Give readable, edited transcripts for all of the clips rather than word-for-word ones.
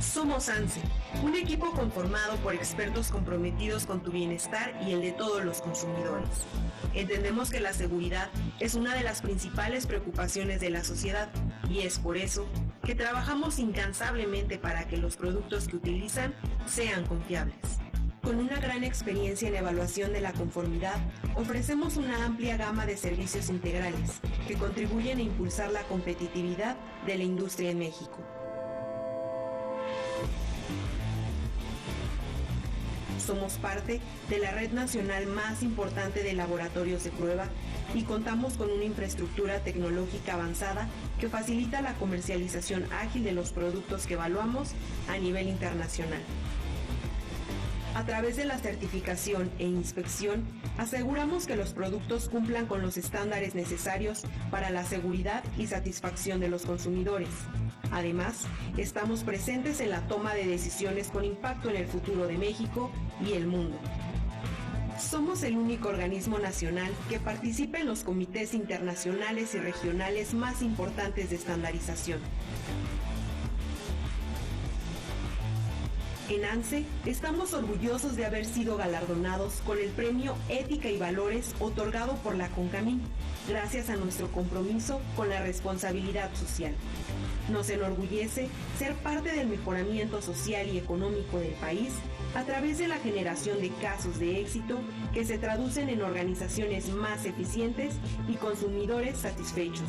Somos ANSE, un equipo conformado por expertos comprometidos con tu bienestar y el de todos los consumidores. Entendemos que la seguridad es una de las principales preocupaciones de la sociedad y es por eso que trabajamos incansablemente para que los productos que utilizan sean confiables. Con una gran experiencia en evaluación de la conformidad, ofrecemos una amplia gama de servicios integrales que contribuyen a impulsar la competitividad de la industria en México. Somos parte de la red nacional más importante de laboratorios de prueba y contamos con una infraestructura tecnológica avanzada que facilita la comercialización ágil de los productos que evaluamos a nivel internacional. A través de la certificación e inspección, aseguramos que los productos cumplan con los estándares necesarios para la seguridad y satisfacción de los consumidores. Además, estamos presentes en la toma de decisiones con impacto en el futuro de México y el mundo. Somos el único organismo nacional que participa en los comités internacionales y regionales más importantes de estandarización. En ANSE estamos orgullosos de haber sido galardonados con el premio Ética y Valores otorgado por la CONCAMIN, gracias a nuestro compromiso con la responsabilidad social. Nos enorgullece ser parte del mejoramiento social y económico del país a través de la generación de casos de éxito que se traducen en organizaciones más eficientes y consumidores satisfechos.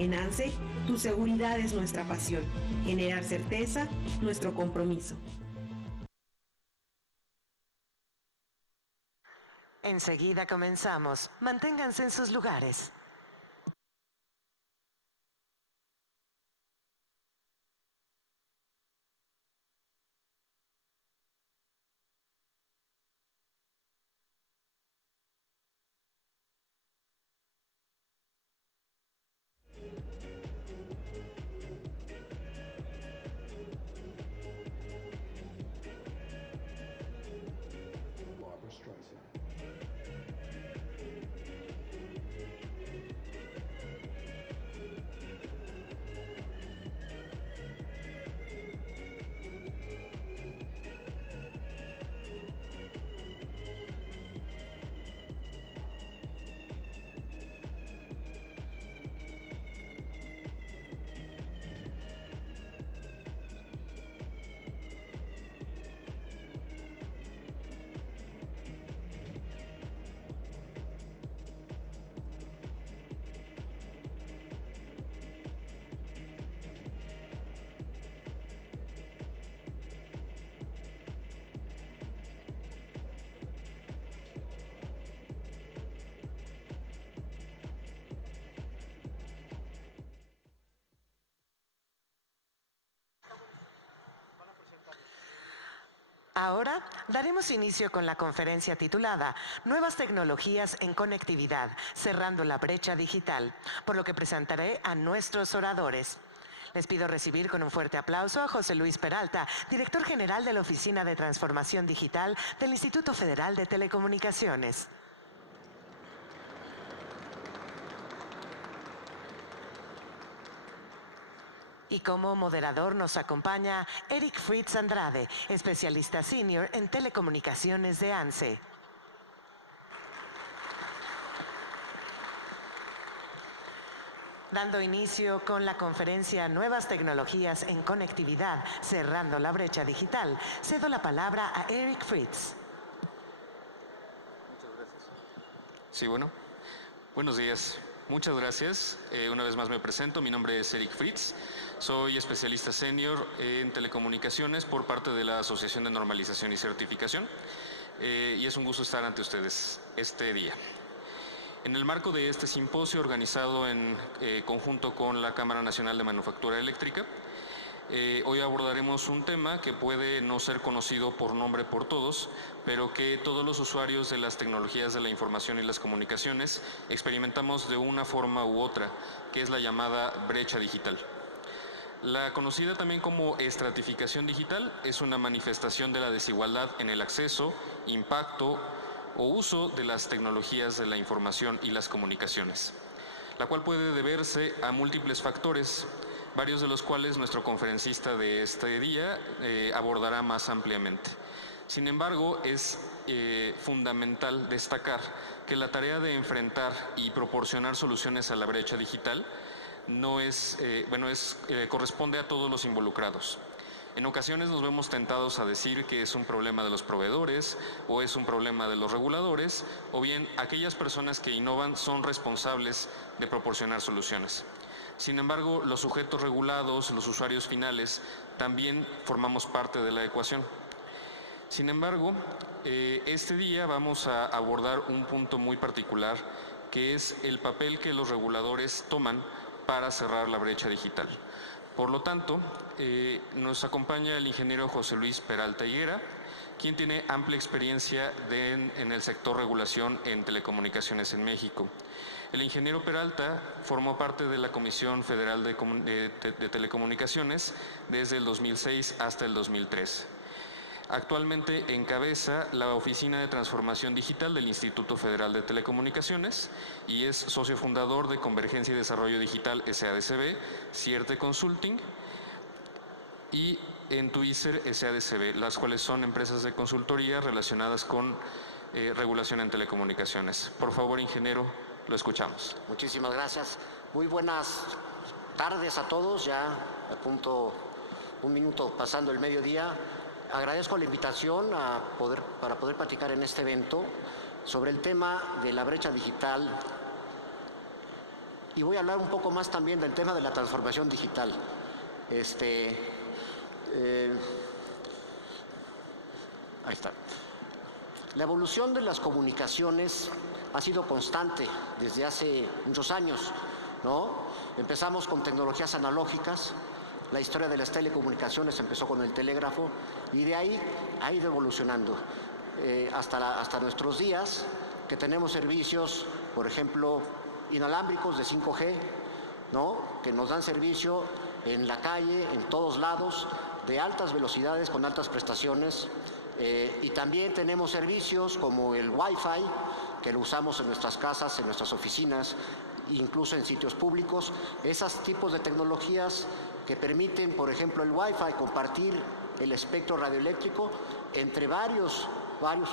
En ANSE, tu seguridad es nuestra pasión. Generar certeza, nuestro compromiso. Enseguida comenzamos. Manténganse en sus lugares. Ahora daremos inicio con la conferencia titulada Nuevas tecnologías en conectividad, cerrando la brecha digital, por lo que presentaré a nuestros oradores. Les pido recibir con un fuerte aplauso a José Luis Peralta, director general de la Oficina de Transformación Digital del Instituto Federal de Telecomunicaciones. Y como moderador nos acompaña Eric Fritz Andrade, especialista senior en telecomunicaciones de ANSE. Dando inicio con la conferencia Nuevas tecnologías en conectividad, cerrando la brecha digital, cedo la palabra a Eric Fritz. Muchas gracias. Sí, bueno. Buenos días. Muchas gracias. Una vez más me presento. Mi nombre es Eric Fritz. Soy especialista senior en telecomunicaciones por parte de la Asociación de Normalización y Certificación. Y es un gusto estar ante ustedes este día. En el marco de este simposio organizado en conjunto con la Cámara Nacional de Manufactura Eléctrica, hoy abordaremos un tema que puede no ser conocido por nombre por todos, pero que todos los usuarios de las tecnologías de la información y las comunicaciones experimentamos de una forma u otra, que es la llamada brecha digital. La conocida también como estratificación digital es una manifestación de la desigualdad en el acceso, impacto o uso de las tecnologías de la información y las comunicaciones, la cual puede deberse a múltiples factores, varios de los cuales nuestro conferencista de este día abordará más ampliamente. Sin embargo, es fundamental destacar que la tarea de enfrentar y proporcionar soluciones a la brecha digital corresponde a todos los involucrados. En ocasiones nos vemos tentados a decir que es un problema de los proveedores o es un problema de los reguladores, o bien aquellas personas que innovan son responsables de proporcionar soluciones. Sin embargo, los sujetos regulados, los usuarios finales, también formamos parte de la ecuación. Sin embargo, este día vamos a abordar un punto muy particular, que es el papel que los reguladores toman para cerrar la brecha digital. Por lo tanto, nos acompaña el ingeniero José Luis Peralta Higuera, quien tiene amplia experiencia en el sector regulación en telecomunicaciones en México. El ingeniero Peralta formó parte de la Comisión Federal de Telecomunicaciones desde el 2006 hasta el 2003. Actualmente encabeza la Oficina de Transformación Digital del Instituto Federal de Telecomunicaciones y es socio fundador de Convergencia y Desarrollo Digital SADCB, Cierte Consulting y Entuicer SADCB, las cuales son empresas de consultoría relacionadas con regulación en telecomunicaciones. Por favor, ingeniero, lo escuchamos. Muchísimas gracias. Muy buenas tardes a todos, ya a punto, un minuto pasando el mediodía. Agradezco la invitación para poder platicar en este evento sobre el tema de la brecha digital y voy a hablar un poco más también del tema de la transformación digital. Ahí está. La evolución de las comunicaciones ha sido constante desde hace muchos años, ¿no? Empezamos con tecnologías analógicas. La historia de las telecomunicaciones empezó con el telégrafo y de ahí ha ido evolucionando hasta nuestros días, que tenemos servicios, por ejemplo, inalámbricos de 5G, ¿no? Que nos dan servicio en la calle, en todos lados, de altas velocidades, con altas prestaciones. Y también tenemos servicios como el Wi-Fi, que lo usamos en nuestras casas, en nuestras oficinas, incluso en sitios públicos. Esos tipos de tecnologías que permiten, por ejemplo, el Wi-Fi, compartir el espectro radioeléctrico entre varios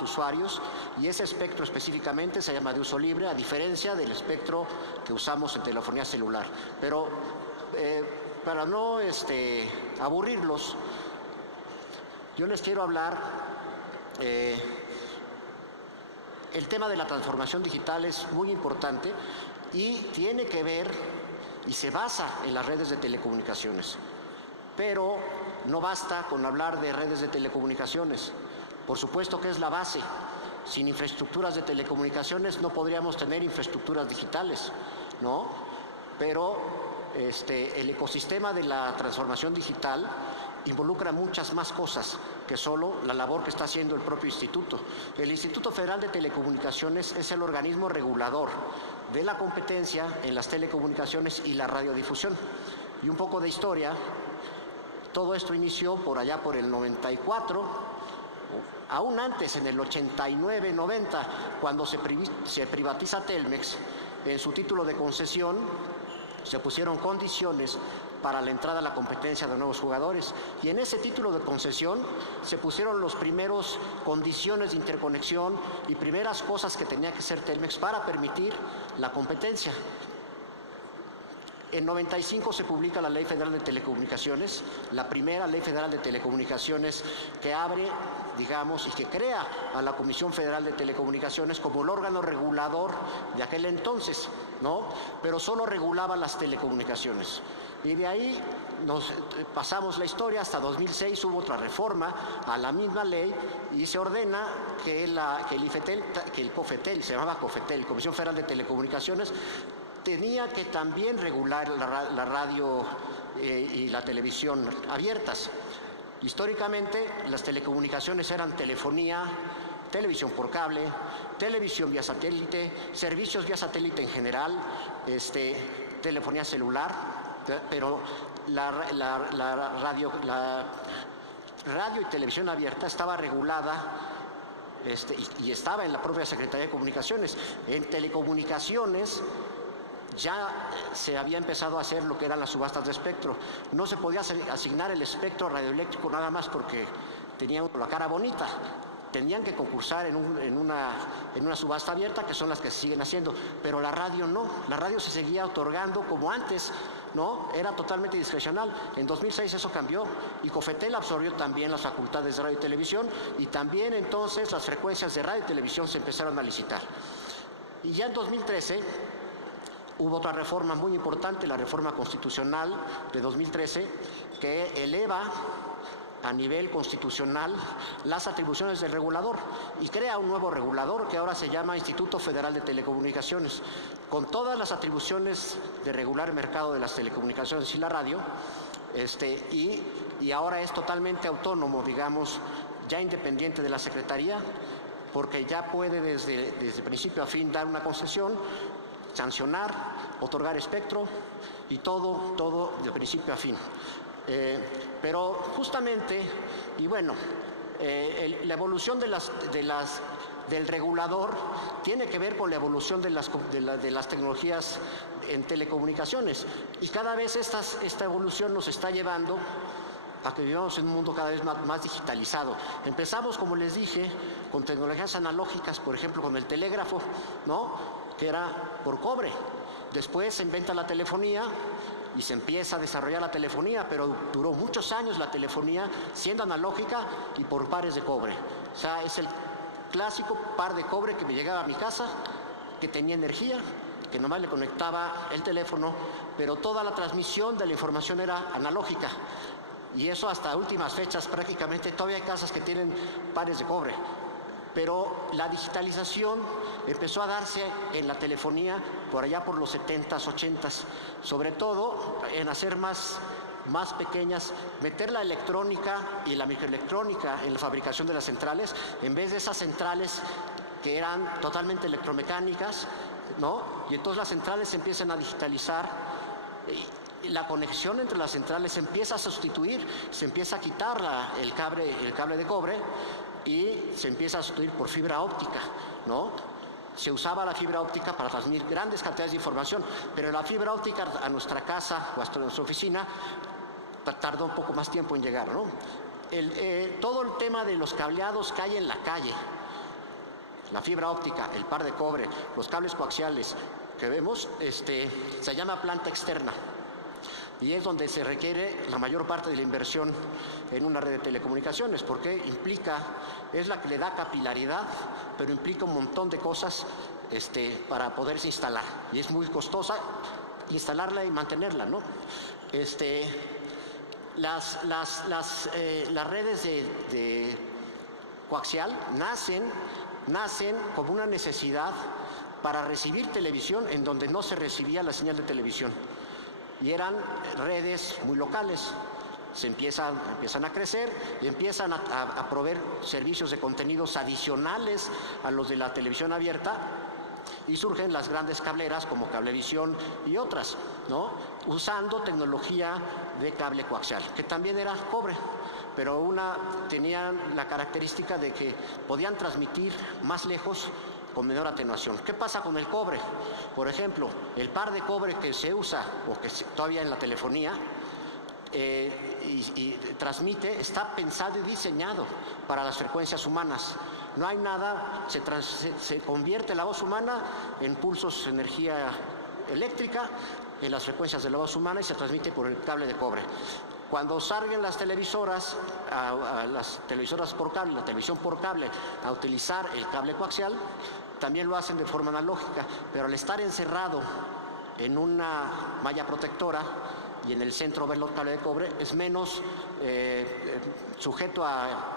usuarios, y ese espectro específicamente se llama de uso libre, a diferencia del espectro que usamos en telefonía celular. Pero para no aburrirlos, yo les quiero hablar. El tema de la transformación digital es muy importante y tiene que ver y se basa en las redes de telecomunicaciones. Pero no basta con hablar de redes de telecomunicaciones. Por supuesto que es la base. Sin infraestructuras de telecomunicaciones no podríamos tener infraestructuras digitales, ¿no? Pero el ecosistema de la transformación digital involucra muchas más cosas que solo la labor que está haciendo el propio instituto. El Instituto Federal de Telecomunicaciones es el organismo regulador de la competencia en las telecomunicaciones y la radiodifusión. Y un poco de historia, todo esto inició por allá por el 94, aún antes, en el 89-90, cuando se privatiza Telmex. En su título de concesión se pusieron condiciones para la entrada a la competencia de nuevos jugadores, y en ese título de concesión se pusieron los primeros condiciones de interconexión y primeras cosas que tenía que hacer Telmex para permitir la competencia. En 95 se publica la Ley Federal de Telecomunicaciones, la primera Ley Federal de Telecomunicaciones que abre, digamos, y que crea a la Comisión Federal de Telecomunicaciones como el órgano regulador de aquel entonces, ¿no? Pero solo regulaba las telecomunicaciones. Y de ahí nos pasamos la historia, hasta 2006 hubo otra reforma a la misma ley y se ordena que el COFETEL, se llamaba COFETEL, Comisión Federal de Telecomunicaciones, tenía que también regular la radio y la televisión abiertas. Históricamente las telecomunicaciones eran telefonía, televisión por cable, televisión vía satélite, servicios vía satélite en general, telefonía celular, pero la radio y televisión abierta estaba regulada y estaba en la propia Secretaría de Comunicaciones. En telecomunicaciones ya se había empezado a hacer lo que eran las subastas de espectro. No se podía asignar el espectro radioeléctrico nada más porque tenía la cara bonita. Tenían que concursar en una subasta abierta, que son las que se siguen haciendo, pero la radio no. La radio se seguía otorgando como antes, ¿no? Era totalmente discrecional. En 2006 eso cambió y Cofetel absorbió también las facultades de radio y televisión, y también entonces las frecuencias de radio y televisión se empezaron a licitar. Y ya en 2013 hubo otra reforma muy importante, la reforma constitucional de 2013, que eleva a nivel constitucional las atribuciones del regulador y crea un nuevo regulador que ahora se llama Instituto Federal de Telecomunicaciones, con todas las atribuciones de regular el mercado de las telecomunicaciones y la radio, y ahora es totalmente autónomo, digamos, ya independiente de la Secretaría, porque ya puede desde principio a fin dar una concesión, sancionar, otorgar espectro y todo de principio a fin. Pero justamente, y bueno, la evolución del regulador tiene que ver con la evolución de las tecnologías en telecomunicaciones, y cada vez esta evolución nos está llevando a que vivamos en un mundo cada vez más digitalizado. Empezamos, como les dije, con tecnologías analógicas, por ejemplo, con el telégrafo, ¿no?, que era por cobre. Después se inventa la telefonía y se empieza a desarrollar la telefonía, pero duró muchos años la telefonía siendo analógica y por pares de cobre. O sea, es el clásico par de cobre que me llegaba a mi casa, que tenía energía, que nomás le conectaba el teléfono, pero toda la transmisión de la información era analógica. Y eso hasta últimas fechas prácticamente todavía hay casas que tienen pares de cobre. Pero la digitalización empezó a darse en la telefonía por allá por los 70s, 80s, sobre todo en hacer más pequeñas, meter la electrónica y la microelectrónica en la fabricación de las centrales, en vez de esas centrales que eran totalmente electromecánicas, ¿no? Y entonces las centrales se empiezan a digitalizar. La conexión entre las centrales se empieza a sustituir, se empieza a quitar el cable de cobre y se empieza a sustituir por fibra óptica, ¿no? Se usaba la fibra óptica para transmitir grandes cantidades de información, pero la fibra óptica a nuestra casa o a nuestra oficina tardó un poco más tiempo en llegar, ¿no? Todo el tema de los cableados que hay en la calle, la fibra óptica, el par de cobre, los cables coaxiales que vemos, se llama planta externa. Y es donde se requiere la mayor parte de la inversión en una red de telecomunicaciones, porque es la que le da capilaridad, pero implica un montón de cosas para poderse instalar. Y es muy costosa instalarla y mantenerla, ¿no? Las redes de coaxial nacen como una necesidad para recibir televisión en donde no se recibía la señal de televisión. Y eran redes muy locales. Empiezan a crecer y empiezan a proveer servicios de contenidos adicionales a los de la televisión abierta, y surgen las grandes cableras como Cablevisión y otras, ¿no?, usando tecnología de cable coaxial, que también era cobre, pero tenían la característica de que podían transmitir más lejos con menor atenuación. ¿Qué pasa con el cobre? Por ejemplo, el par de cobre que se usa, o que todavía en la telefonía, y transmite, está pensado y diseñado para las frecuencias humanas. No hay nada, se convierte la voz humana en pulsos de energía eléctrica en las frecuencias de la voz humana y se transmite por el cable de cobre. Cuando salgan las televisoras, las televisoras por cable, la televisión por cable, a utilizar el cable coaxial, también lo hacen de forma analógica, pero al estar encerrado en una malla protectora y en el centro ver el cable de cobre, es menos sujeto a,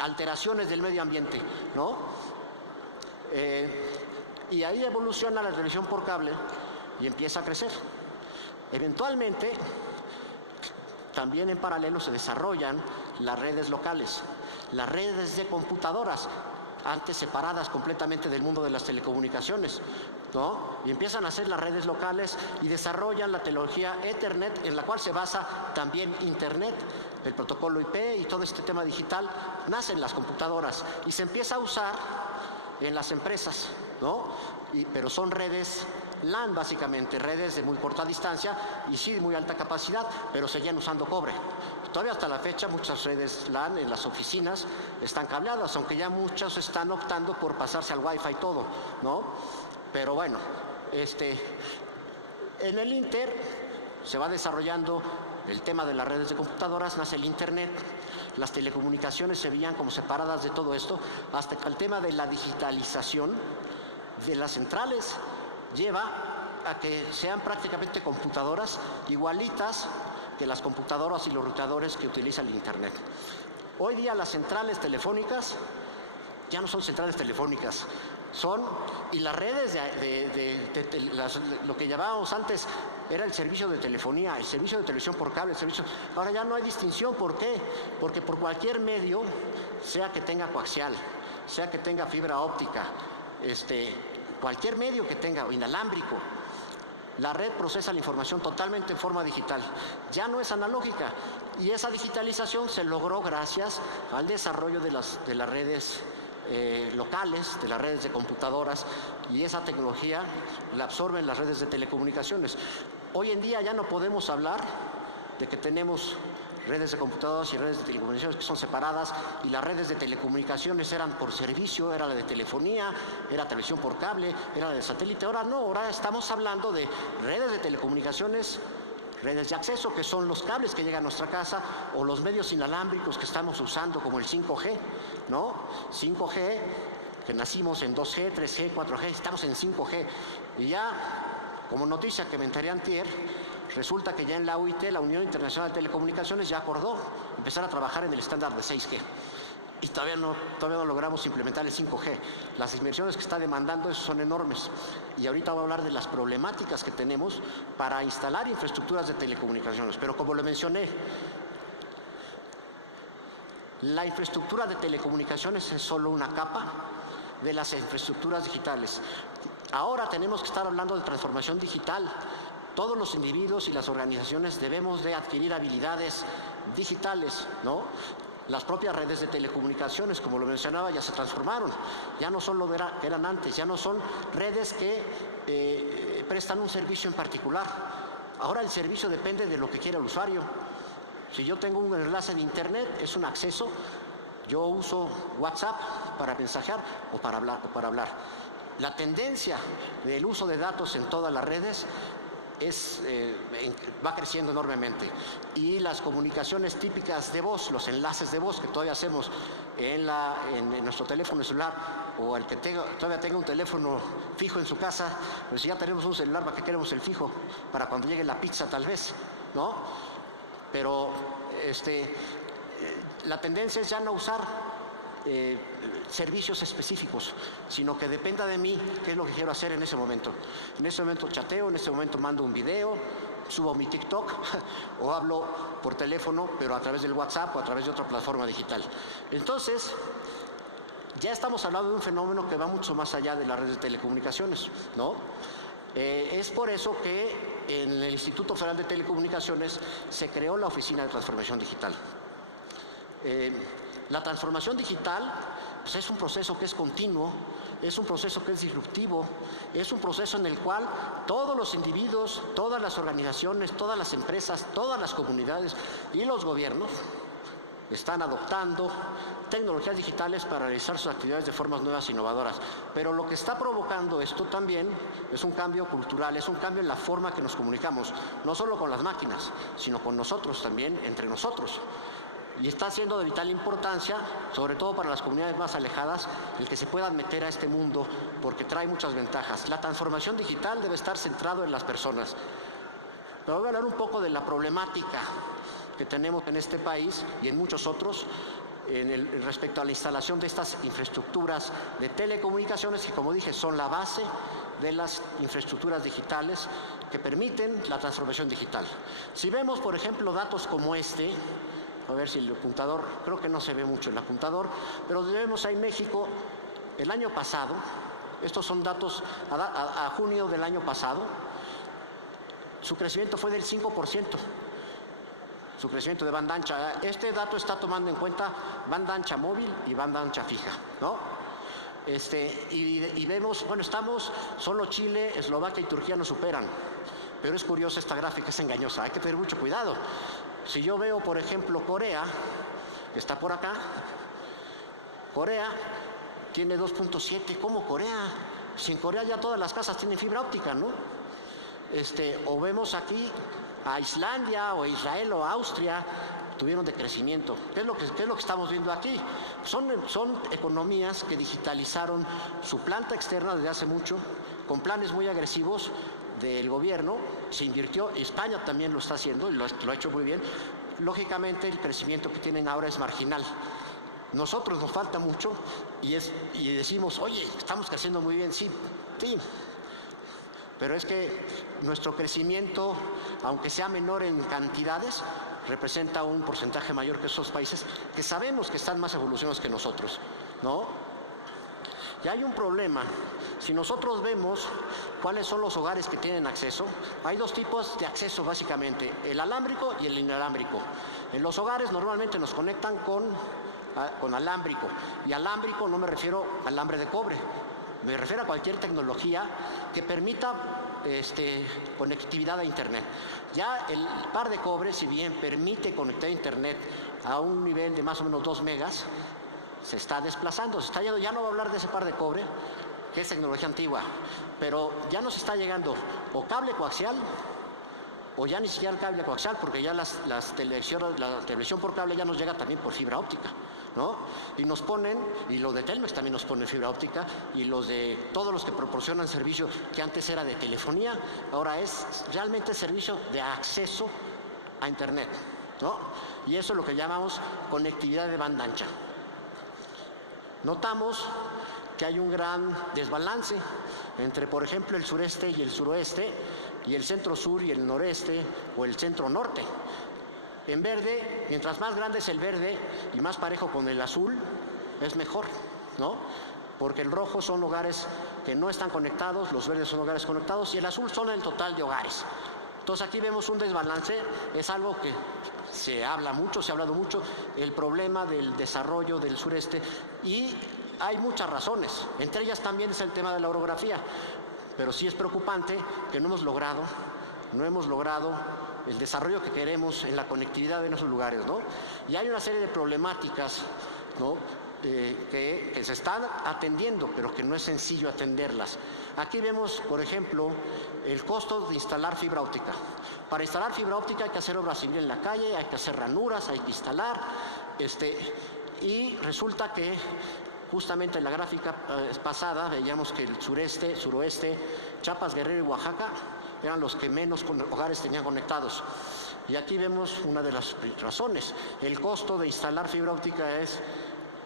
alteraciones del medio ambiente, ¿no? Y ahí evoluciona la televisión por cable y empieza a crecer. Eventualmente, también en paralelo se desarrollan las redes locales, las redes de computadoras, antes separadas completamente del mundo de las telecomunicaciones, ¿no? Y empiezan a hacer las redes locales y desarrollan la tecnología Ethernet, en la cual se basa también Internet. El protocolo IP y todo este tema digital nace en las computadoras y se empieza a usar en las empresas, ¿no? Pero son redes LAN, básicamente, redes de muy corta distancia y sí de muy alta capacidad, pero seguían usando cobre. Todavía hasta la fecha muchas redes LAN en las oficinas están cableadas, aunque ya muchos están optando por pasarse al Wi-Fi y todo, ¿no? Pero bueno, en el Inter se va desarrollando el tema de las redes de computadoras, nace el Internet, las telecomunicaciones se veían como separadas de todo esto, hasta que el tema de la digitalización de las centrales lleva a que sean prácticamente computadoras igualitas que las computadoras y los routadores que utiliza el Internet. Hoy día las centrales telefónicas ya no son centrales telefónicas, y las redes lo que llamábamos antes era el servicio de telefonía, el servicio de televisión por cable, ahora ya no hay distinción. ¿Por qué? Porque por cualquier medio, sea que tenga coaxial, sea que tenga fibra óptica, cualquier medio que tenga, o inalámbrico, la red procesa la información totalmente en forma digital, ya no es analógica, y esa digitalización se logró gracias al desarrollo de las redes locales, de las redes de computadoras, y esa tecnología la absorben las redes de telecomunicaciones. Hoy en día ya no podemos hablar de que tenemos redes de computadoras y redes de telecomunicaciones que son separadas, y las redes de telecomunicaciones eran por servicio, era la de telefonía, era televisión por cable, era la de satélite. Ahora no, ahora estamos hablando de redes de telecomunicaciones, redes de acceso, que son los cables que llegan a nuestra casa, o los medios inalámbricos que estamos usando, como el 5G, ¿no? 5G, que nacimos en 2G, 3G, 4G, estamos en 5G. Y ya, como noticia que me enteré antier, resulta que ya en la UIT, la Unión Internacional de Telecomunicaciones, ya acordó empezar a trabajar en el estándar de 6G. Y todavía no logramos implementar el 5G. Las inversiones que está demandando eso son enormes. Y ahorita voy a hablar de las problemáticas que tenemos para instalar infraestructuras de telecomunicaciones. Pero como le mencioné, la infraestructura de telecomunicaciones es solo una capa de las infraestructuras digitales. Ahora tenemos que estar hablando de transformación digital. Todos los individuos y las organizaciones debemos de adquirir habilidades digitales, ¿no? Las propias redes de telecomunicaciones, como lo mencionaba, ya se transformaron. Ya no son lo que eran antes, ya no son redes que prestan un servicio en particular. Ahora el servicio depende de lo que quiera el usuario. Si yo tengo un enlace de Internet, es un acceso. Yo uso WhatsApp para mensajear o para hablar. La tendencia del uso de datos en todas las redes va creciendo enormemente, y las comunicaciones típicas de voz, los enlaces de voz que todavía hacemos en nuestro teléfono celular, o el que todavía tenga un teléfono fijo en su casa, pues si ya tenemos un celular, ¿para qué queremos el fijo? Para cuando llegue la pizza, tal vez, ¿no? Pero la tendencia es ya no usar servicios específicos, sino que dependa de mí qué es lo que quiero hacer en ese momento. En ese momento chateo, en ese momento mando un video, subo mi TikTok o hablo por teléfono, pero a través del WhatsApp o a través de otra plataforma digital. Entonces, ya estamos hablando de un fenómeno que va mucho más allá de las redes de telecomunicaciones, ¿no? Es por eso que en el Instituto Federal de Telecomunicaciones se creó la Oficina de Transformación Digital. La transformación digital, pues, es un proceso que es continuo, es un proceso que es disruptivo, es un proceso en el cual todos los individuos, todas las organizaciones, todas las empresas, todas las comunidades y los gobiernos están adoptando tecnologías digitales para realizar sus actividades de formas nuevas e innovadoras. Pero lo que está provocando esto también es un cambio cultural, es un cambio en la forma que nos comunicamos, no solo con las máquinas, sino con nosotros también, entre nosotros. Y está siendo de vital importancia, sobre todo para las comunidades más alejadas, el que se puedan meter a este mundo, porque trae muchas ventajas. La transformación digital debe estar centrado en las personas. Pero voy a hablar un poco de la problemática que tenemos en este país y en muchos otros respecto a la instalación de estas infraestructuras de telecomunicaciones, que, como dije, son la base de las infraestructuras digitales que permiten la transformación digital. Si vemos, por ejemplo, datos como a ver si el apuntador, creo que no se ve mucho el apuntador, pero vemos ahí México, El año pasado, estos son datos a junio del año pasado, su crecimiento fue del 5%, su crecimiento de banda ancha. Este dato está tomando en cuenta banda ancha móvil y banda ancha fija, ¿no? Y vemos, bueno, solo Chile, Eslovaquia y Turquía nos superan, pero es curiosa esta gráfica, es engañosa, hay que tener mucho cuidado. Si yo veo, por ejemplo, Corea, que está por acá, Corea tiene 2.7, ¿cómo Corea? Si en Corea ya todas las casas tienen fibra óptica, ¿no? O vemos aquí a Islandia o a Israel o a Austria, tuvieron decrecimiento. ¿Qué es lo que estamos viendo aquí? Son economías que digitalizaron su planta externa desde hace mucho, con planes muy agresivos del gobierno, se invirtió, España también lo está haciendo y lo ha hecho muy bien. Lógicamente el crecimiento que tienen ahora es marginal. Nosotros nos falta mucho y decimos, oye, estamos creciendo muy bien, sí, pero es que nuestro crecimiento, aunque sea menor en cantidades, representa un porcentaje mayor que esos países que sabemos que están más evolucionados que nosotros, ¿no? Y hay un problema. Si nosotros vemos cuáles son los hogares que tienen acceso, hay dos tipos de acceso básicamente, el alámbrico y el inalámbrico. En los hogares normalmente nos conectan con alámbrico, y alámbrico no me refiero al alambre de cobre, me refiero a cualquier tecnología que permita conectividad a Internet. Ya el par de cobre, si bien permite conectar a Internet a un nivel de más o menos 2 megas, se está desplazando, se está yendo. Ya no voy a hablar de ese par de cobre, que es tecnología antigua, pero ya nos está llegando o cable coaxial, o ya ni siquiera el cable coaxial, porque ya la televisión por cable ya nos llega también por fibra óptica, ¿no? Y nos ponen, y los de Telmex también nos ponen fibra óptica, y los de todos los que proporcionan servicio que antes era de telefonía, ahora es realmente servicio de acceso a Internet, ¿no? Y eso es lo que llamamos conectividad de banda ancha. Notamos que hay un gran desbalance entre, por ejemplo, el sureste y el suroeste, y el centro sur y el noreste, o el centro norte. En verde, mientras más grande es el verde y más parejo con el azul, es mejor, ¿no? Porque el rojo son hogares que no están conectados, los verdes son hogares conectados, y el azul son el total de hogares. Entonces aquí vemos un desbalance, es algo que se ha hablado mucho, el problema del desarrollo del sureste, y hay muchas razones, entre ellas también es el tema de la orografía, pero sí es preocupante que no hemos logrado el desarrollo que queremos en la conectividad en esos lugares, ¿no? Y hay una serie de problemáticas, ¿no?, que se están atendiendo, pero que no es sencillo atenderlas. Aquí vemos, por ejemplo, el costo de instalar fibra óptica. Para instalar fibra óptica hay que hacer obra civil en la calle, hay que hacer ranuras, hay que instalar, y resulta que justamente en la gráfica pasada veíamos que el sureste, suroeste, Chiapas, Guerrero y Oaxaca eran los que menos hogares tenían conectados. Y aquí vemos una de las razones. El costo de instalar fibra óptica es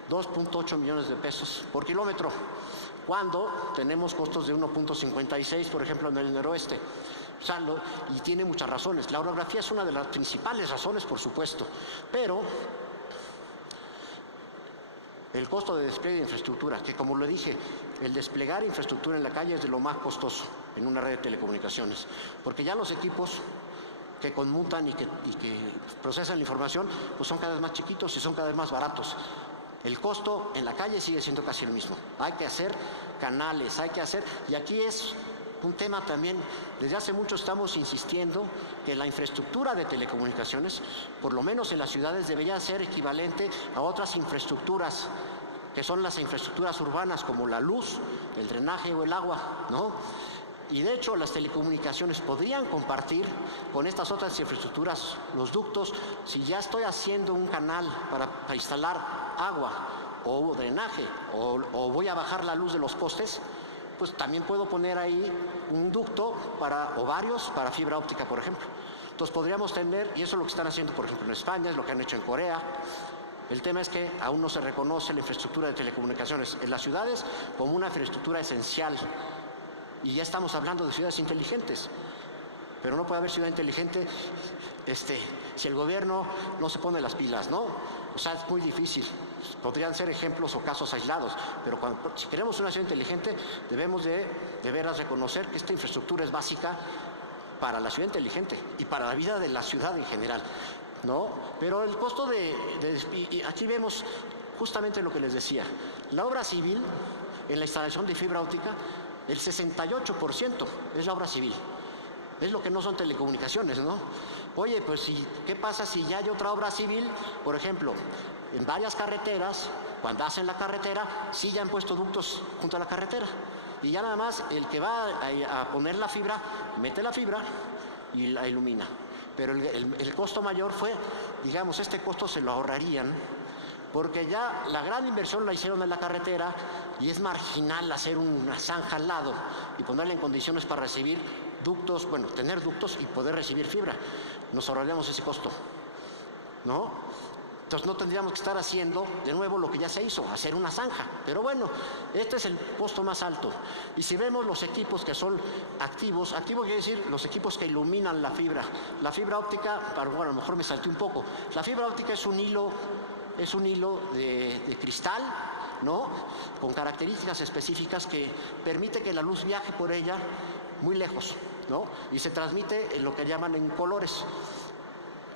2.8 millones de pesos por kilómetro, cuando tenemos costos de 1.56, por ejemplo, en el noroeste. O sea, y tiene muchas razones. La orografía es una de las principales razones, por supuesto, pero el costo de despliegue de infraestructura, que como lo dije, el desplegar infraestructura en la calle es de lo más costoso en una red de telecomunicaciones, porque ya los equipos que conmutan y que procesan la información, pues son cada vez más chiquitos y son cada vez más baratos. El costo en la calle sigue siendo casi el mismo. Hay que hacer canales, y aquí es un tema también, desde hace mucho estamos insistiendo que la infraestructura de telecomunicaciones, por lo menos en las ciudades, debería ser equivalente a otras infraestructuras, que son las infraestructuras urbanas, como la luz, el drenaje o el agua, ¿no? Y de hecho las telecomunicaciones podrían compartir con estas otras infraestructuras los ductos. Si ya estoy haciendo un canal para instalar agua o drenaje, o voy a bajar la luz de los postes, pues también puedo poner ahí un ducto o varios para fibra óptica, por ejemplo. Entonces podríamos tener, y eso es lo que están haciendo, por ejemplo, en España, es lo que han hecho en Corea. El tema es que aún no se reconoce la infraestructura de telecomunicaciones en las ciudades como una infraestructura esencial. Y ya estamos hablando de ciudades inteligentes, pero no puede haber ciudad inteligente si el gobierno no se pone las pilas, ¿no? O sea, es muy difícil. Podrían ser ejemplos o casos aislados, pero si queremos una ciudad inteligente, debemos de veras reconocer que esta infraestructura es básica para la ciudad inteligente y para la vida de la ciudad en general, ¿no? Pero el costo y aquí vemos justamente lo que les decía. La obra civil en la instalación de fibra óptica, el 68% es la obra civil. Es lo que no son telecomunicaciones, ¿no? Oye, pues ¿qué pasa si ya hay otra obra civil? Por ejemplo, en varias carreteras, cuando hacen la carretera, sí ya han puesto ductos junto a la carretera. Y ya nada más el que va a poner la fibra, mete la fibra y la ilumina. Pero el costo mayor fue, digamos, este costo se lo ahorrarían, porque ya la gran inversión la hicieron en la carretera y es marginal hacer una zanja al lado y ponerla en condiciones para recibir ductos, bueno, tener ductos y poder recibir fibra. Nos ahorraríamos ese costo, ¿no? Entonces no tendríamos que estar haciendo de nuevo lo que ya se hizo, hacer una zanja. Pero bueno, este es el costo más alto. Y si vemos los equipos que son activos quiere decir los equipos que iluminan la fibra. La fibra óptica, bueno, a lo mejor me salté un poco. La fibra óptica es un hilo de cristal, ¿no? Con características específicas que permite que la luz viaje por ella muy lejos, ¿no? Y se transmite en lo que llaman en colores.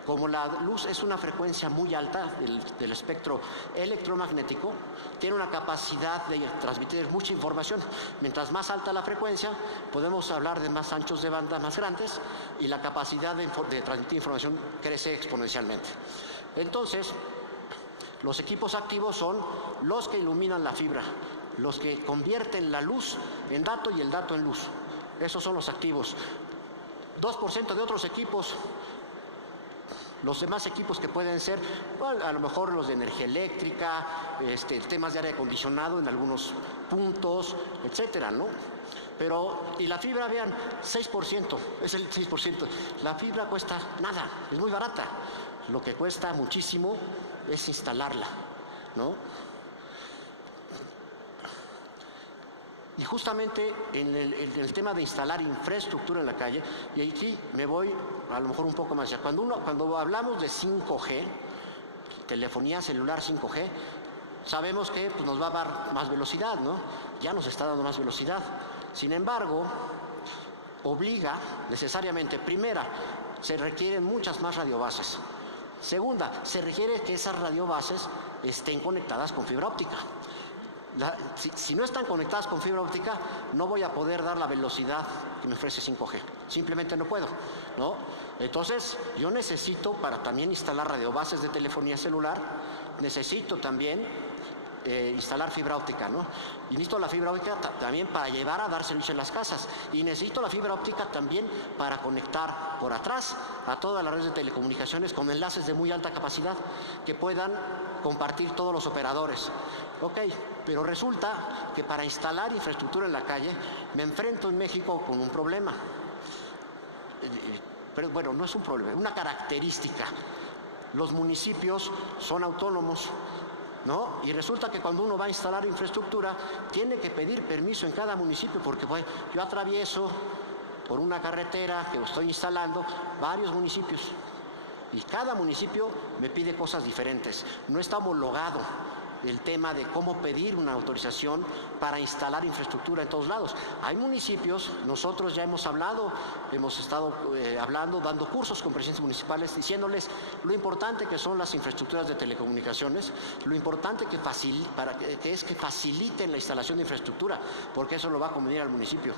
Como la luz es una frecuencia muy alta del espectro electromagnético, tiene una capacidad de transmitir mucha información. Mientras más alta la frecuencia, podemos hablar de más anchos de banda más grandes y la capacidad de transmitir información crece exponencialmente. Entonces, los equipos activos son los que iluminan la fibra, los que convierten la luz en dato y el dato en luz. Esos son los activos. 2% de otros equipos. Los demás equipos que pueden ser, bueno, a lo mejor los de energía eléctrica, temas de aire acondicionado en algunos puntos, etcétera, ¿no? Y la fibra, vean, 6%, es el 6%. La fibra cuesta nada, es muy barata. Lo que cuesta muchísimo es instalarla, ¿no? Y justamente en el tema de instalar infraestructura en la calle, y aquí me voy a lo mejor un poco más allá. Cuando hablamos de 5G, telefonía celular 5G, sabemos que pues, nos va a dar más velocidad, ¿no? Ya nos está dando más velocidad. Sin embargo, obliga necesariamente, primera, se requieren muchas más radiobases. Segunda, se requiere que esas radiobases estén conectadas con fibra óptica. Si no están conectadas con fibra óptica, no voy a poder dar la velocidad que me ofrece 5G. Simplemente no puedo, ¿no? Entonces, yo necesito, para también instalar radiobases de telefonía celular, necesito también instalar fibra óptica, ¿no? Y necesito la fibra óptica también para llevar a dar servicio en las casas. Y necesito la fibra óptica también para conectar por atrás a todas las redes de telecomunicaciones con enlaces de muy alta capacidad que puedan compartir todos los operadores. Ok, pero resulta que para instalar infraestructura en la calle me enfrento en México con un problema. Pero bueno, no es un problema, es una característica. Los municipios son autónomos, ¿no? Y resulta que cuando uno va a instalar infraestructura, tiene que pedir permiso en cada municipio, porque bueno, yo atravieso por una carretera que estoy instalando varios municipios. Y cada municipio me pide cosas diferentes. No está homologado el tema de cómo pedir una autorización para instalar infraestructura en todos lados. Hay municipios, nosotros ya hemos estado hablando, dando cursos con presidentes municipales, diciéndoles lo importante que son las infraestructuras de telecomunicaciones, lo importante que es que faciliten la instalación de infraestructura, porque eso lo va a convenir al municipio.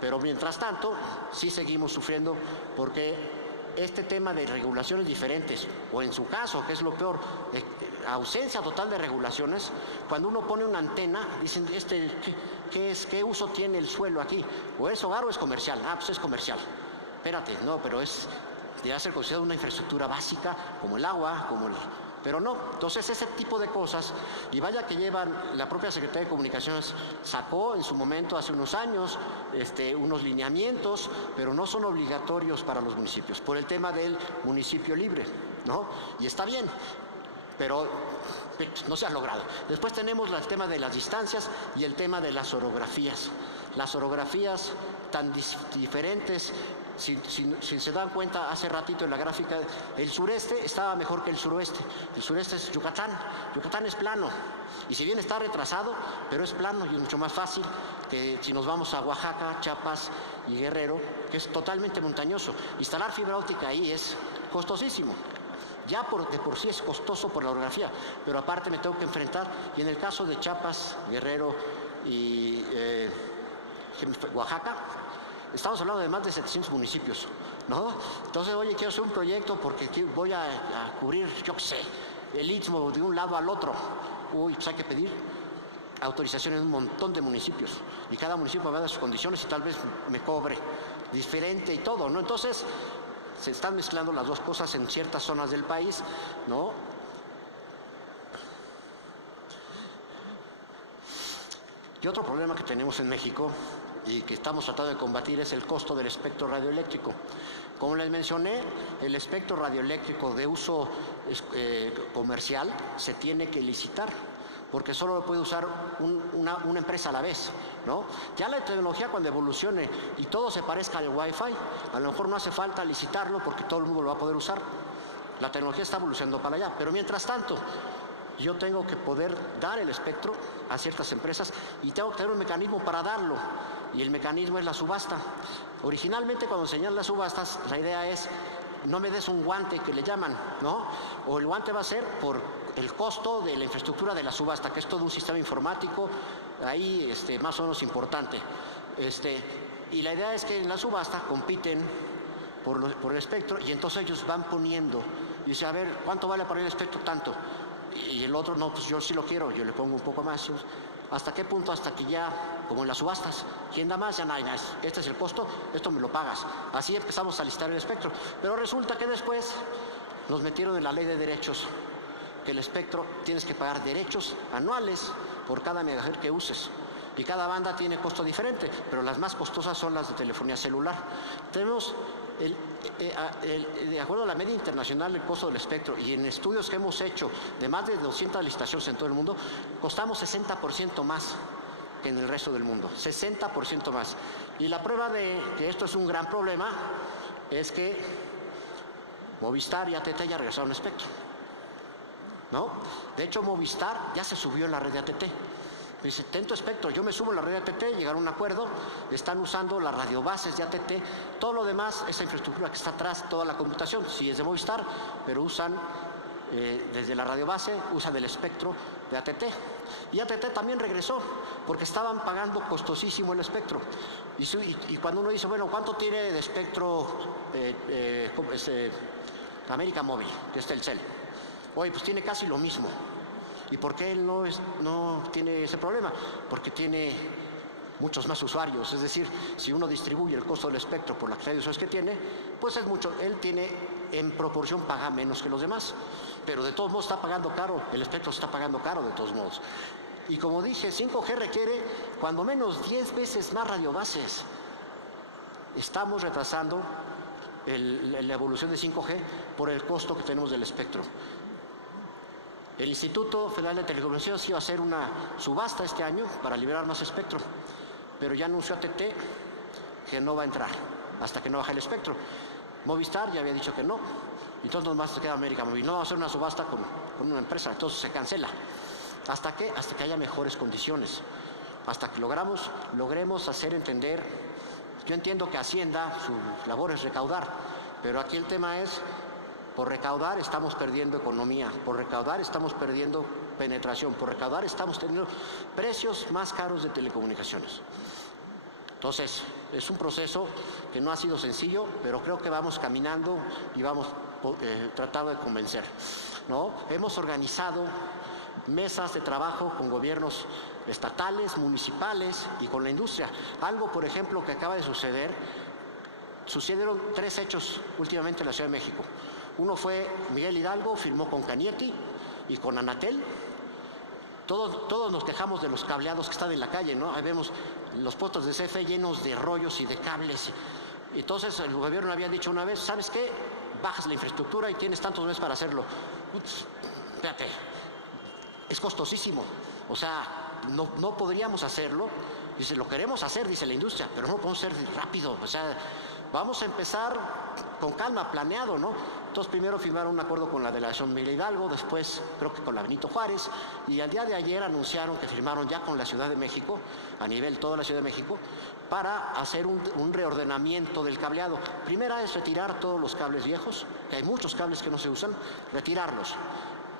Pero mientras tanto, sí seguimos sufriendo porque este tema de regulaciones diferentes, o en su caso, que es lo peor, ausencia total de regulaciones. Cuando uno pone una antena, dicen, ¿qué uso tiene el suelo aquí? ¿O es hogar o es comercial? Ah, pues es comercial. Espérate, no, pero debe ser considerado una infraestructura básica, como el agua, pero no. Entonces ese tipo de cosas, y vaya que la propia Secretaría de Comunicaciones sacó en su momento, hace unos años, unos lineamientos, pero no son obligatorios para los municipios, por el tema del municipio libre, ¿no? Y está bien, pero no se ha logrado. Después tenemos el tema de las distancias y el tema de las orografías. Las orografías tan diferentes Si se dan cuenta, hace ratito en la gráfica, el sureste estaba mejor que el suroeste. El sureste es Yucatán. Yucatán es plano. Y si bien está retrasado, pero es plano y es mucho más fácil que si nos vamos a Oaxaca, Chiapas y Guerrero, que es totalmente montañoso. Instalar fibra óptica ahí es costosísimo. Ya de por sí es costoso por la orografía, pero aparte me tengo que enfrentar. Y en el caso de Chiapas, Guerrero y Oaxaca, estamos hablando de más de 700 municipios, ¿no? Entonces, oye, quiero hacer un proyecto porque voy a cubrir, yo qué sé, el Istmo de un lado al otro. Uy, pues hay que pedir autorizaciones en un montón de municipios. Y cada municipio va a dar sus condiciones y tal vez me cobre diferente y todo, ¿no? Entonces, se están mezclando las dos cosas en ciertas zonas del país, ¿no? Y otro problema que tenemos en México y que estamos tratando de combatir es el costo del espectro radioeléctrico. Como les mencioné, el espectro radioeléctrico de uso comercial se tiene que licitar, porque solo lo puede usar una empresa a la vez, ¿no? Ya la tecnología cuando evolucione y todo se parezca al Wi-Fi, a lo mejor no hace falta licitarlo porque todo el mundo lo va a poder usar. La tecnología está evolucionando para allá, pero mientras tanto, yo tengo que poder dar el espectro a ciertas empresas y tengo que tener un mecanismo para darlo, y el mecanismo es la subasta. Originalmente, cuando enseñan las subastas, la idea es, no me des un guante que le llaman, ¿no? O el guante va a ser por el costo de la infraestructura de la subasta, que es todo un sistema informático, ahí más o menos importante. Y la idea es que en la subasta compiten por el espectro, y entonces ellos van poniendo, y dice, a ver, ¿cuánto vale por el espectro? Tanto. Y el otro, no, pues yo sí lo quiero, yo le pongo un poco más. ¿Hasta qué punto? Hasta que ya, como en las subastas, ¿quién da más? Ya no hay más. Este es el costo, esto me lo pagas. Así empezamos a listar el espectro. Pero resulta que después nos metieron en la ley de derechos, que el espectro tienes que pagar derechos anuales por cada megahertz que uses. Y cada banda tiene costo diferente, pero las más costosas son las de telefonía celular. Tenemos, de acuerdo a la media internacional, el costo del espectro, y en estudios que hemos hecho de más de 200 licitaciones en todo el mundo, costamos 60% más que en el resto del mundo, 60% más. Y la prueba de que esto es un gran problema es que Movistar y AT&T ya regresaron espectro, ¿no? De hecho, Movistar ya se subió en la red de AT&T. Dice, ten tu espectro, yo me subo a la red de AT&T, llegaron a un acuerdo, están usando las radiobases de AT&T, todo lo demás, esa infraestructura que está atrás, toda la computación, sí es de Movistar, pero usan, desde la radiobase, usan el espectro de AT&T. Y AT&T también regresó, porque estaban pagando costosísimo el espectro. Y cuando uno dice, bueno, ¿cuánto tiene de espectro América Móvil, que es Telcel? Oye, pues tiene casi lo mismo. ¿Y por qué él no tiene ese problema? Porque tiene muchos más usuarios. Es decir, si uno distribuye el costo del espectro por la cantidad de usuarios que tiene, pues es mucho. Él tiene, en proporción, paga menos que los demás. Pero de todos modos está pagando caro. El espectro está pagando caro de todos modos. Y como dije, 5G requiere cuando menos 10 veces más radiobases. Estamos retrasando la evolución de 5G por el costo que tenemos del espectro. El Instituto Federal de Telecomunicaciones iba a hacer una subasta este año para liberar más espectro, pero ya anunció AT&T que no va a entrar hasta que no baje el espectro. Movistar ya había dicho que no, entonces nomás se queda América Móvil. No va a hacer una subasta con una empresa, entonces se cancela. ¿Hasta qué? Hasta que haya mejores condiciones, hasta que logremos hacer entender. Yo entiendo que Hacienda, su labor es recaudar, pero aquí el tema es, por recaudar estamos perdiendo economía, por recaudar estamos perdiendo penetración, por recaudar estamos teniendo precios más caros de telecomunicaciones. Entonces, es un proceso que no ha sido sencillo, pero creo que vamos caminando y vamos tratando de convencer, ¿no? Hemos organizado mesas de trabajo con gobiernos estatales, municipales y con la industria. Algo, por ejemplo, que acaba de sucedieron 3 hechos últimamente en la Ciudad de México. Uno fue Miguel Hidalgo, firmó con Cañetti y con Anatel. Todos nos quejamos de los cableados que están en la calle, ¿no? Ahí vemos los postes de CFE llenos de rollos y de cables. Entonces el gobierno había dicho una vez, ¿sabes qué? Bajas la infraestructura y tienes tantos meses para hacerlo. Ups, espérate, es costosísimo. O sea, no podríamos hacerlo. Dice, lo queremos hacer, dice la industria, pero no lo podemos hacer rápido. O sea, vamos a empezar con calma, planeado, ¿no? Entonces primero firmaron un acuerdo con la delegación Miguel Hidalgo, después creo que con la Benito Juárez, y al día de ayer anunciaron que firmaron ya con la Ciudad de México, a nivel toda la Ciudad de México, para hacer un reordenamiento del cableado. Primera es retirar todos los cables viejos, que hay muchos cables que no se usan, retirarlos,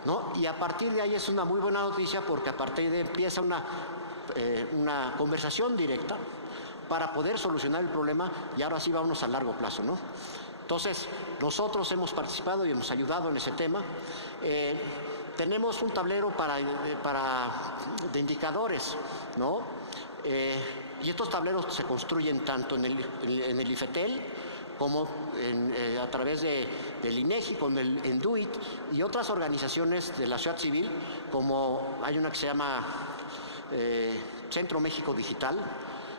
¿no? Y a partir de ahí es una muy buena noticia, porque a partir de ahí empieza una conversación directa para poder solucionar el problema, y ahora sí vámonos a largo plazo, ¿no? Entonces, nosotros hemos participado y hemos ayudado en ese tema. Tenemos un tablero de indicadores, ¿no? Y estos tableros se construyen tanto en el IFETEL como a través del INEGI, con el ENDUIT y otras organizaciones de la sociedad civil, como hay una que se llama Centro México Digital,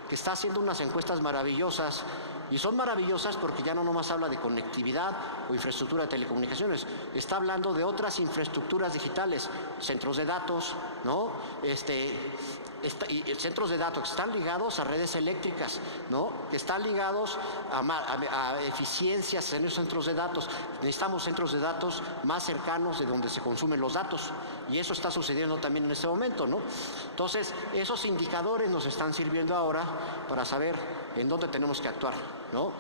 que está haciendo unas encuestas maravillosas. Y son maravillosas porque ya no nomás habla de conectividad o infraestructura de telecomunicaciones, está hablando de otras infraestructuras digitales, centros de datos, ¿no? Centros de datos que están ligados a redes eléctricas, ¿no? Que están ligados a eficiencias en esos centros de datos. Necesitamos centros de datos más cercanos de donde se consumen los datos, y eso está sucediendo también en este momento, ¿no? Entonces, esos indicadores nos están sirviendo ahora para saber en dónde tenemos que actuar, ¿no?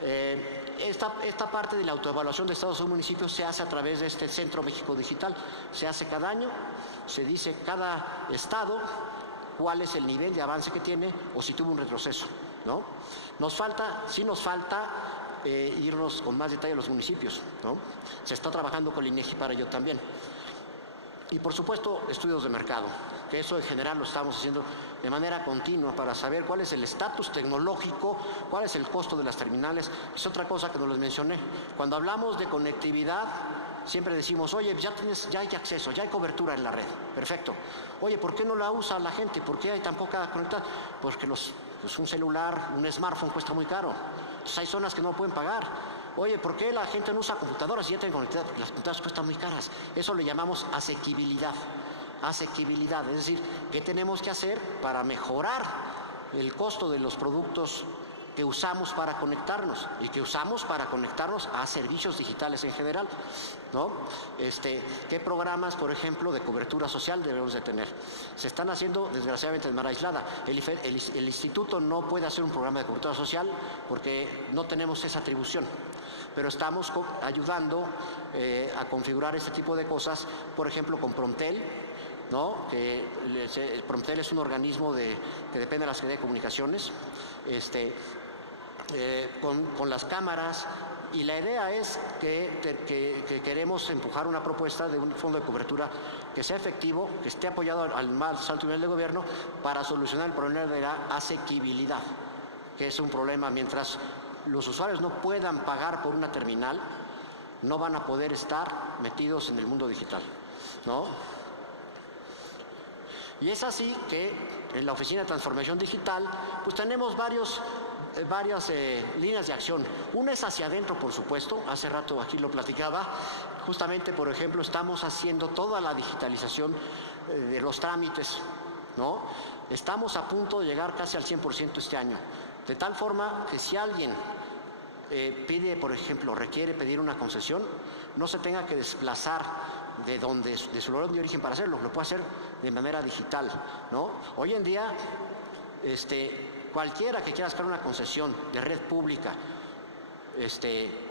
Esta parte de la autoevaluación de estados o municipios se hace a través de este Centro México Digital. Se hace cada año, se dice cada estado cuál es el nivel de avance que tiene o si tuvo un retroceso, ¿no? Nos falta irnos con más detalle a los municipios, ¿no? Se está trabajando con el INEGI para ello también. Y por supuesto, estudios de mercado, que eso en general lo estamos haciendo de manera continua para saber cuál es el estatus tecnológico, cuál es el costo de las terminales. Es otra cosa que no les mencioné. Cuando hablamos de conectividad, siempre decimos, oye, ya hay acceso, ya hay cobertura en la red. Perfecto. Oye, ¿por qué no la usa la gente? ¿Por qué hay tan poca conectividad? Porque un celular, un smartphone cuesta muy caro. Entonces hay zonas que no pueden pagar. Oye, ¿por qué la gente no usa computadoras y ya tiene conectividad? Porque las computadoras cuestan muy caras. Eso le llamamos asequibilidad. Asequibilidad, es decir, ¿qué tenemos que hacer para mejorar el costo de los productos que usamos para conectarnos y que usamos para conectarnos a servicios digitales en general, ¿no? ¿Qué programas, por ejemplo, de cobertura social debemos de tener? Se están haciendo, desgraciadamente, de manera aislada. El instituto no puede hacer un programa de cobertura social porque no tenemos esa atribución, pero estamos ayudando a configurar este tipo de cosas, por ejemplo, con Promtel, ¿no? Promtel es un organismo que depende de la Secretaría de Comunicaciones, con las cámaras, y la idea es que queremos empujar una propuesta de un fondo de cobertura que sea efectivo, que esté apoyado al más alto nivel de gobierno para solucionar el problema de la asequibilidad, que es un problema. Mientras los usuarios no puedan pagar por una terminal, no van a poder estar metidos en el mundo digital, ¿no? Y es así que en la Oficina de Transformación Digital pues tenemos varias líneas de acción. Una es hacia adentro, por supuesto, hace rato aquí lo platicaba, justamente, por ejemplo, estamos haciendo toda la digitalización de los trámites, ¿no? Estamos a punto de llegar casi al 100% este año, de tal forma que si alguien pide, por ejemplo, requiere pedir una concesión, no se tenga que desplazar de su lugar de origen para hacerlo, lo puede hacer de manera digital, ¿no? Hoy en día, cualquiera que quiera sacar una concesión de red pública,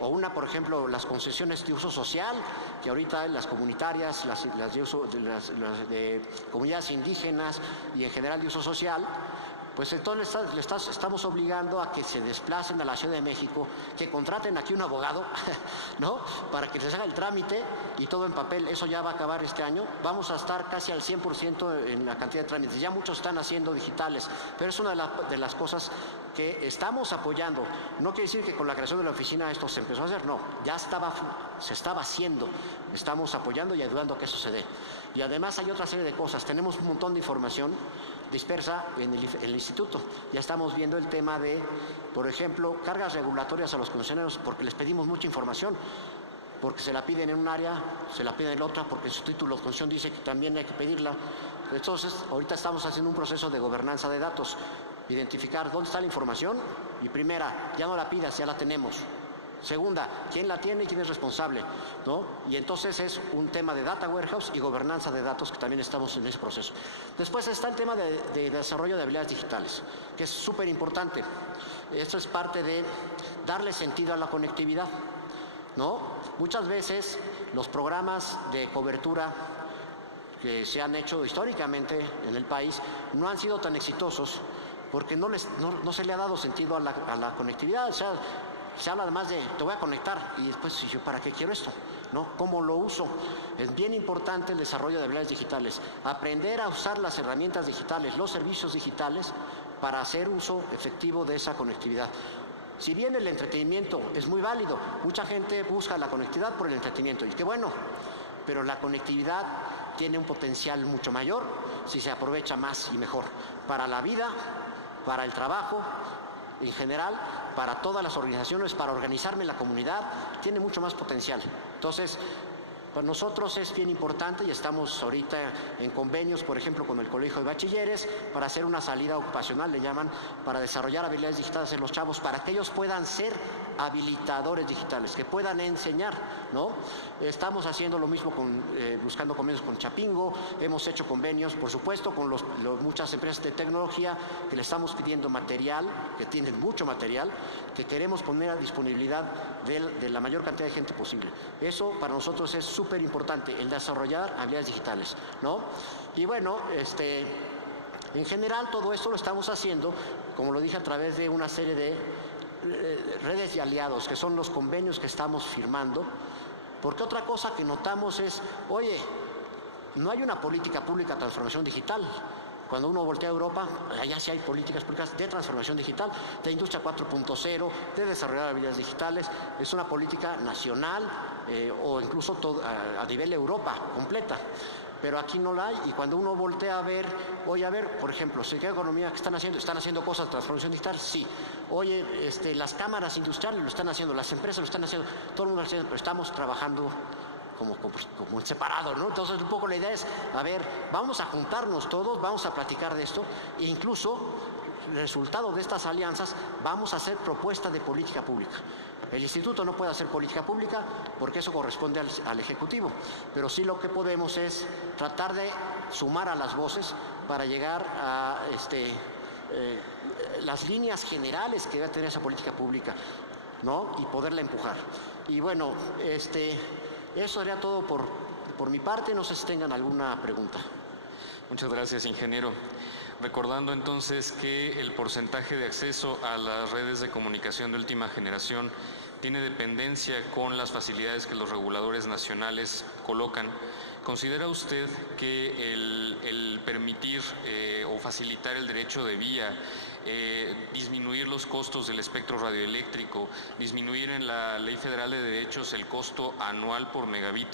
o por ejemplo, las concesiones de uso social, que ahorita las comunitarias, las de comunidades indígenas y en general de uso social, pues entonces estamos obligando a que se desplacen a la Ciudad de México, que contraten aquí un abogado, ¿no? Para que les haga el trámite y todo en papel. Eso ya va a acabar este año. Vamos a estar casi al 100% en la cantidad de trámites. Ya muchos están haciendo digitales, pero es una de las cosas que estamos apoyando. No quiere decir que con la creación de la oficina esto se empezó a hacer, no, se estaba haciendo. Estamos apoyando y ayudando a que eso se dé. Y además hay otra serie de cosas. Tenemos un montón de información dispersa en el instituto. Ya estamos viendo el tema de, por ejemplo, cargas regulatorias a los concesionarios, porque les pedimos mucha información, porque se la piden en un área, se la piden en otra, porque su título de concesión dice que también hay que pedirla. Entonces, ahorita estamos haciendo un proceso de gobernanza de datos, identificar dónde está la información Y primera, ya no la pidas, ya la tenemos. Segunda, ¿quién la tiene y quién es responsable? ¿No? Y entonces es un tema de data warehouse y gobernanza de datos, que también estamos en ese proceso. Después está el tema de desarrollo de habilidades digitales, que es súper importante. Esto es parte de darle sentido a la conectividad, ¿no? Muchas veces los programas de cobertura que se han hecho históricamente en el país no han sido tan exitosos porque no se le ha dado sentido a la conectividad. O sea, se habla además de, te voy a conectar, y después, ¿para qué quiero esto? ¿No? ¿Cómo lo uso? Es bien importante el desarrollo de habilidades digitales, aprender a usar las herramientas digitales, los servicios digitales, para hacer uso efectivo de esa conectividad. Si bien el entretenimiento es muy válido, mucha gente busca la conectividad por el entretenimiento, y qué bueno, pero la conectividad tiene un potencial mucho mayor si se aprovecha más y mejor para la vida, para el trabajo, en general, para todas las organizaciones, para organizarme en la comunidad, tiene mucho más potencial. Entonces, para nosotros es bien importante y estamos ahorita en convenios, por ejemplo, con el Colegio de Bachilleres, para hacer una salida ocupacional, le llaman, para desarrollar habilidades digitales en los chavos, para que ellos puedan ser habilitadores digitales, que puedan enseñar, ¿no? Estamos haciendo lo mismo buscando convenios con Chapingo, hemos hecho convenios, por supuesto, con muchas empresas de tecnología que le estamos pidiendo material, que tienen mucho material, que queremos poner a disponibilidad de la mayor cantidad de gente posible. Eso para nosotros es súper importante, el desarrollar habilidades digitales, ¿no? Y bueno, en general todo esto lo estamos haciendo, como lo dije, a través de una serie de redes de aliados, que son los convenios que estamos firmando, porque otra cosa que notamos es, oye, no hay una política pública de transformación digital. Cuando uno voltea a Europa, allá sí hay políticas públicas de transformación digital, de industria 4.0, de desarrollar habilidades digitales. Es una política nacional o incluso a nivel Europa completa. Pero aquí no la hay, y cuando uno voltea a ver, oye, a ver, por ejemplo, Secretaría de Economía, ¿qué están haciendo? ¿Están haciendo cosas de transformación digital? Sí. Oye, las cámaras industriales lo están haciendo, las empresas lo están haciendo, todo el mundo lo está haciendo, pero estamos trabajando como separado, ¿no? Entonces un poco la idea es, a ver, vamos a juntarnos todos, vamos a platicar de esto, e incluso, resultado de estas alianzas, vamos a hacer propuesta de política pública. El instituto no puede hacer política pública porque eso corresponde al Ejecutivo, pero sí lo que podemos es tratar de sumar a las voces para llegar a las líneas generales que debe tener esa política pública, ¿no? Y poderla empujar. Y bueno, eso sería todo por mi parte. No sé si tengan alguna pregunta. Muchas gracias, ingeniero. Recordando entonces que el porcentaje de acceso a las redes de comunicación de última generación tiene dependencia con las facilidades que los reguladores nacionales colocan, ¿considera usted que el permitir o facilitar el derecho de vía, disminuir los costos del espectro radioeléctrico, disminuir en la Ley Federal de Derechos el costo anual por megabit,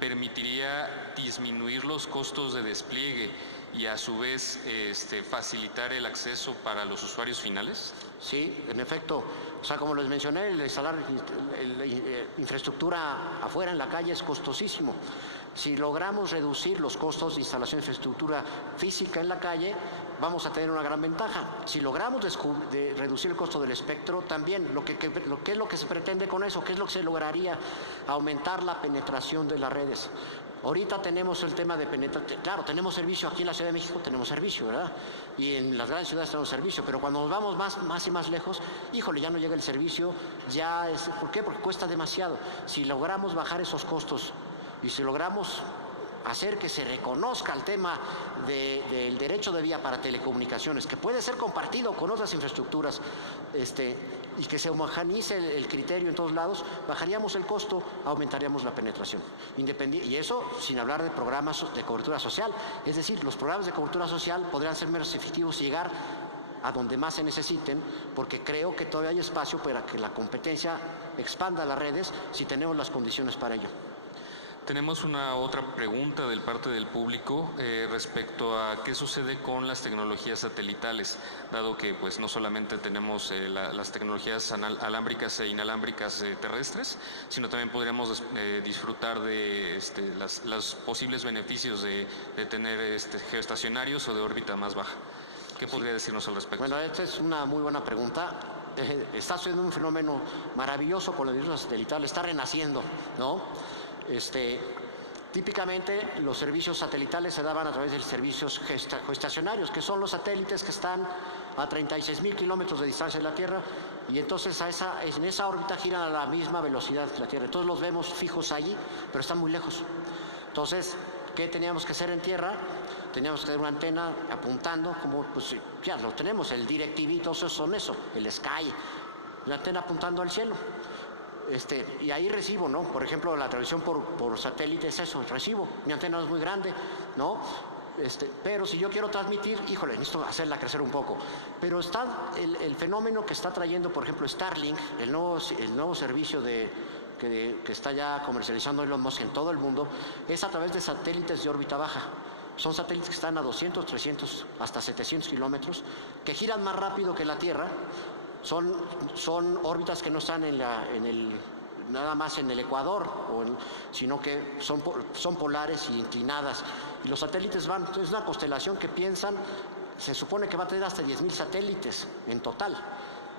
permitiría disminuir los costos de despliegue y a su vez facilitar el acceso para los usuarios finales? Sí, en efecto. O sea, como les mencioné, el instalar infraestructura afuera en la calle es costosísimo. Si logramos reducir los costos de instalación de infraestructura física en la calle, vamos a tener una gran ventaja. Si logramos reducir el costo del espectro, también, ¿qué es lo que se pretende con eso? ¿Qué es lo que se lograría? Aumentar la penetración de las redes. Ahorita tenemos el tema de penetración. Claro, tenemos servicio aquí en la Ciudad de México, tenemos servicio, ¿verdad? Y en las grandes ciudades tenemos servicio, pero cuando nos vamos más y más lejos, híjole, ya no llega el servicio, ¿por qué? Porque cuesta demasiado. Si logramos bajar esos costos y si logramos hacer que se reconozca el tema del derecho de vía para telecomunicaciones, que puede ser compartido con otras infraestructuras, y que se homogenice el criterio en todos lados, bajaríamos el costo, aumentaríamos la penetración. Y eso sin hablar de programas de cobertura social. Es decir, los programas de cobertura social podrían ser menos efectivos y llegar a donde más se necesiten, porque creo que todavía hay espacio para que la competencia expanda las redes si tenemos las condiciones para ello. Tenemos una otra pregunta del parte del público respecto a qué sucede con las tecnologías satelitales, dado que pues no solamente tenemos las tecnologías alámbricas e inalámbricas terrestres, sino también podríamos disfrutar de los posibles beneficios de tener geoestacionarios o de órbita más baja. ¿Qué podría decirnos al respecto? Bueno, esta es una muy buena pregunta. está sucediendo un fenómeno maravilloso con la industria satelital, está renaciendo, ¿no? Típicamente los servicios satelitales se daban a través de servicios geoestacionarios, que son los satélites que están a 36,000 kilómetros de distancia de la Tierra, y entonces en esa órbita giran a la misma velocidad que la Tierra. Entonces los vemos fijos allí, pero están muy lejos. Entonces, ¿qué teníamos que hacer en tierra? Teníamos que tener una antena apuntando, como pues ya lo tenemos, el DirecTV, todos esos son eso, el Sky, la antena apuntando al cielo. Y ahí recibo, ¿no? Por ejemplo, la transmisión por satélite es eso, recibo. Mi antena no es muy grande, ¿no? Pero si yo quiero transmitir, híjole, necesito hacerla crecer un poco. Pero está el fenómeno que está trayendo, por ejemplo, Starlink, el nuevo servicio que está ya comercializando Elon Musk en todo el mundo, es a través de satélites de órbita baja. Son satélites que están a 200, 300, hasta 700 kilómetros, que giran más rápido que la Tierra. Son órbitas que no están nada más en el ecuador, sino que son polares y inclinadas. Y los satélites es una constelación que se supone que va a tener hasta 10,000 satélites en total.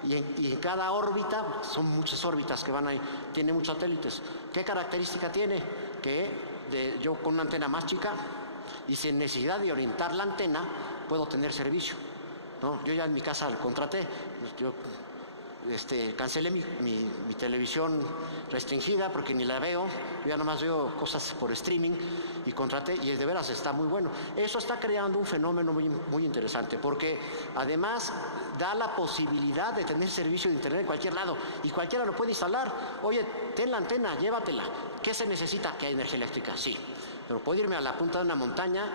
Y en cada órbita, son muchas órbitas que van ahí, tiene muchos satélites. ¿Qué característica tiene? Que yo con una antena más chica y sin necesidad de orientar la antena, puedo tener servicio, ¿no? Yo ya en mi casa lo contraté, yo cancelé mi televisión restringida porque ni la veo, yo ya nomás veo cosas por streaming y contraté, y de veras está muy bueno. Eso está creando un fenómeno muy, muy interesante, porque además da la posibilidad de tener servicio de internet en cualquier lado, y cualquiera lo puede instalar. Oye, ten la antena, llévatela. ¿Qué se necesita? Que hay energía eléctrica, sí, pero puedo irme a la punta de una montaña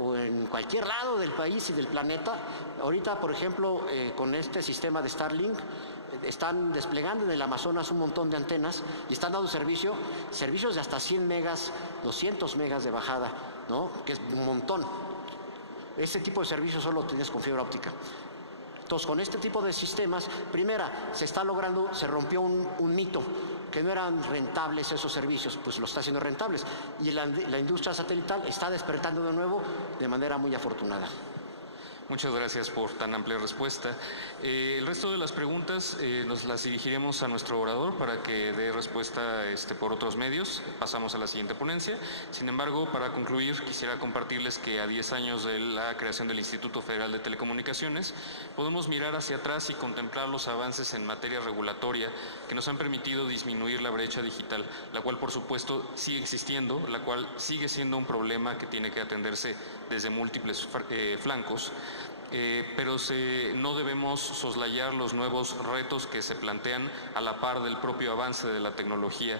o en cualquier lado del país y del planeta. Ahorita, por ejemplo, con este sistema de Starlink, están desplegando en el Amazonas un montón de antenas y están dando servicios de hasta 100 megas, 200 megas de bajada, ¿no? Que es un montón. Ese tipo de servicios solo tienes con fibra óptica. Entonces, con este tipo de sistemas, se rompió un mito, que no eran rentables esos servicios, pues lo está haciendo rentables. Y la industria satelital está despertando de nuevo de manera muy afortunada. Muchas gracias por tan amplia respuesta. El resto de las preguntas nos las dirigiremos a nuestro orador para que dé respuesta por otros medios. Pasamos a la siguiente ponencia. Sin embargo, para concluir, quisiera compartirles que a 10 años de la creación del Instituto Federal de Telecomunicaciones, podemos mirar hacia atrás y contemplar los avances en materia regulatoria que nos han permitido disminuir la brecha digital, la cual por supuesto sigue existiendo, la cual sigue siendo un problema que tiene que atenderse desde múltiples flancos. Pero no debemos soslayar los nuevos retos que se plantean a la par del propio avance de la tecnología.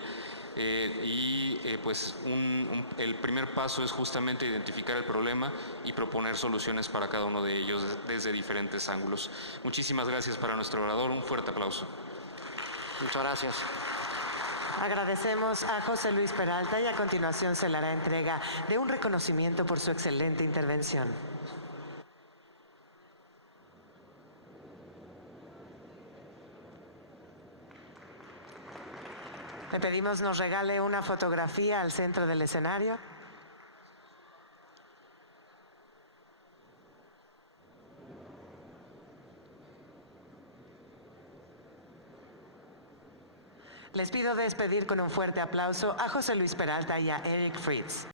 Pues el primer paso es justamente identificar el problema y proponer soluciones para cada uno de ellos desde diferentes ángulos. Muchísimas gracias para nuestro orador, un fuerte aplauso. Muchas gracias. Agradecemos a José Luis Peralta y a continuación se le hará entrega de un reconocimiento por su excelente intervención. Le pedimos nos regale una fotografía al centro del escenario. Les pido despedir con un fuerte aplauso a José Luis Peralta y a Eric Fritz.